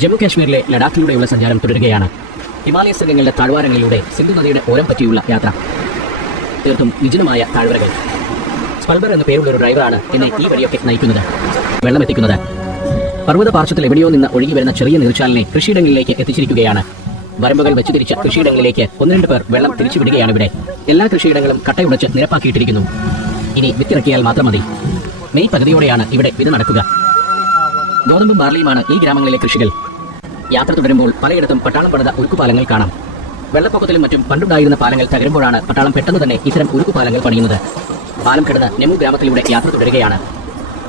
ജമ്മു കാശ്മീരിലെ ലഡാക്കിലൂടെയുള്ള സഞ്ചാരം തുടരുകയാണ്. ഹിമാലയ സംഘങ്ങളുടെ താഴ്വാരങ്ങളിലൂടെ സിന്ധു നദിയുടെ ഓരം പറ്റിയുള്ള യാത്ര. തീർത്തും വിജനമായ താഴ്വരകൾ. സ്പൽബർ എന്ന പേരുള്ള ഒരു ഡ്രൈവറാണ് എന്നെ ഈ വഴിയൊക്കെ നയിക്കുന്നത്. വെള്ളം എത്തിക്കുന്നത് പർവത പാർശ്വത്തിൽ എവിടെയോ നിന്ന് ഒഴുകി വരുന്ന ചെറിയ നീർച്ചാലിനെ കൃഷിയിടങ്ങളിലേക്ക് എത്തിച്ചിരിക്കുകയാണ്. വരമ്പുകൾ വെച്ച് തിരിച്ച കൃഷിയിടങ്ങളിലേക്ക് ഒന്ന് രണ്ട് പേർ വെള്ളം തിരിച്ചുവിടുകയാണ് ഇവിടെ. എല്ലാ കൃഷിയിടങ്ങളും കട്ടയുടച്ച് നിരപ്പാക്കിയിട്ടിരിക്കുന്നു. ഇനി വിത്തിറക്കിയാൽ മാത്രം മതി. മെയ് പകുതിയോടെയാണ് ഇവിടെ വിത നടക്കുക. ഗോതമ്പും ബാർലിയുമാണ് ഈ ഗ്രാമങ്ങളിലെ കൃഷികൾ. യാത്ര തുടരുമ്പോൾ പലയിടത്തും പട്ടാളം പണിത ഉരുക്കുപാലങ്ങൾ കാണാം. വെള്ളപ്പൊക്കത്തിലും മറ്റും പണ്ടുണ്ടായിരുന്ന പാലങ്ങൾ തകരുമ്പോഴാണ് പട്ടാളം പെട്ടെന്ന് തന്നെ ഇത്തരം ഉരുക്കുപാലങ്ങൾ പണിയുന്നത്. പാലം കിടന്ന് നെമു ഗ്രാമത്തിലൂടെ യാത്ര തുടരുകയാണ്.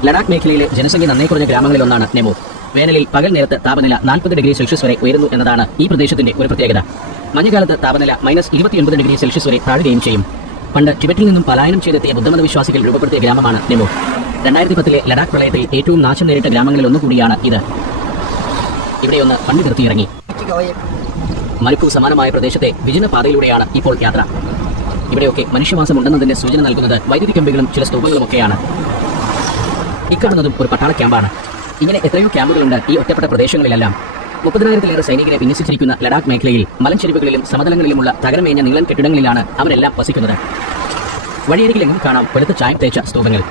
ലഡാക്ക് മേഖലയിലെ ജനസംഖ്യ നന്നേ കുറഞ്ഞ ഗ്രാമങ്ങളിലൊന്നാണ് നെമു. വേനലിൽ പകൽ നേരത്ത് താപനില നാൽപ്പത് ഡിഗ്രി സെൽഷ്യസ് വരെ ഉയരുന്നു എന്നതാണ് ഈ പ്രദേശത്തിന്റെ ഒരു പ്രത്യേകത. മഞ്ഞുകാലത്ത് താപനില മൈനസ് ഇരുപത്തിയൊൻപത് ഡിഗ്രി സെൽഷ്യസ് വരെ താഴുകയും ചെയ്യും. പണ്ട് ടിബറ്റിൽ നിന്നും പലായനം ചെയ്തെത്തിയ ബുദ്ധമത വിശ്വാസികൾ രൂപപ്പെടുത്തിയ ഗ്രാമമാണ് നെമു. രണ്ടായിരത്തി പത്തിലെ ലഡാക്ക് പ്രളയത്തിൽ ഏറ്റവും നാശം നേരിട്ട ഗ്രാമങ്ങളിൽ ഒന്നുകൂടിയാണ് ഇത്. ഇവിടെയൊന്ന് വണ്ടി നിർത്തിയിറങ്ങി മരുക്കു സമാനമായ പ്രദേശത്തെ വിജന പാതയിലൂടെയാണ് ഇപ്പോൾ യാത്ര. ഇവിടെയൊക്കെ മനുഷ്യവാസം ഉണ്ടെന്നതിന്റെ സൂചന നൽകുന്നത് വൈദ്യുതി കമ്പികളും ചില സ്തൂപങ്ങളും ഒക്കെയാണ് ഇക്കാണുന്നതും ഒരു പട്ടാള ക്യാമ്പാണ്. ഇങ്ങനെ എത്രയോ ക്യാമ്പുകളുണ്ട് ഈ ഒറ്റപ്പെട്ട പ്രദേശങ്ങളിലെല്ലാം. മുപ്പതിനായിരത്തിലേറെ സൈനികരെ വിന്യസിച്ചിരിക്കുന്ന ലഡാക്ക് മേഖലയിൽ മലഞ്ചെരിവുകളിലും സമതലങ്ങളിലുമുള്ള തകരമേഞ്ഞ നീളൻ കെട്ടിടങ്ങളിലാണ് അവരെല്ലാം വസിക്കുന്നത്. വഴിയരികിലെങ്ങും കാണാം വെളുത്ത ചായം തേച്ച സ്തൂപങ്ങൾ.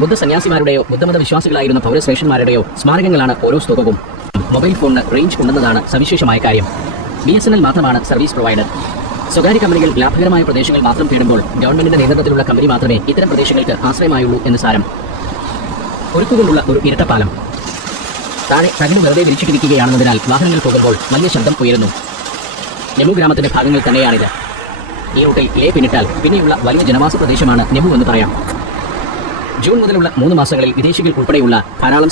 ബുദ്ധ സന്യാസിമാരുടെയോ ബുദ്ധമത വിശ്വാസികളായിരുന്ന പൗരശ്രേഷ്ഠന്മാരുടെയോ സ്മാരകങ്ങളാണ് ഓരോ സ്തൂപവും. മൊബൈൽ ഫോണിന് റേഞ്ച് ഉണ്ടെന്നതാണ് സവിശേഷമായ കാര്യം. ബി എസ് എൻ എൽ മാത്രമാണ് സർവീസ് പ്രൊവൈഡർ. സ്വകാര്യ കമ്പനികൾ ലാഭകരമായ പ്രദേശങ്ങൾ മാത്രം തേടുമ്പോൾ ഗവൺമെന്റിന്റെ നേതൃത്വത്തിലുള്ള കമ്പനി മാത്രമേ ഇത്തരം പ്രദേശങ്ങൾക്ക് ആശ്രയമായുള്ളൂ എന്ന് സാരം. ഒരുക്കുകൊണ്ടുള്ള ഒരു ഇരട്ടപ്പാലം. താഴെ തകിട് വെറുതെ വിരിച്ചിട്ടിരിക്കുകയാണെന്നതിനാൽ വാഹനങ്ങൾ പോകുമ്പോൾ വലിയ ശബ്ദം ഉയരുന്നു. നെമു ഗ്രാമത്തിന്റെ ഭാഗങ്ങൾ തന്നെയാണിത്. ഈ റൂട്ടിൽ ലേ പിന്നിട്ടാൽ പിന്നെയുള്ള വലിയ ജനവാസ പ്രദേശമാണ് നെമു എന്ന് പറയാം. ജൂൺ മുതലുള്ള മൂന്ന് മാസങ്ങളിൽ വിദേശികൾ ഉൾപ്പെടെയുള്ള ധാരാളം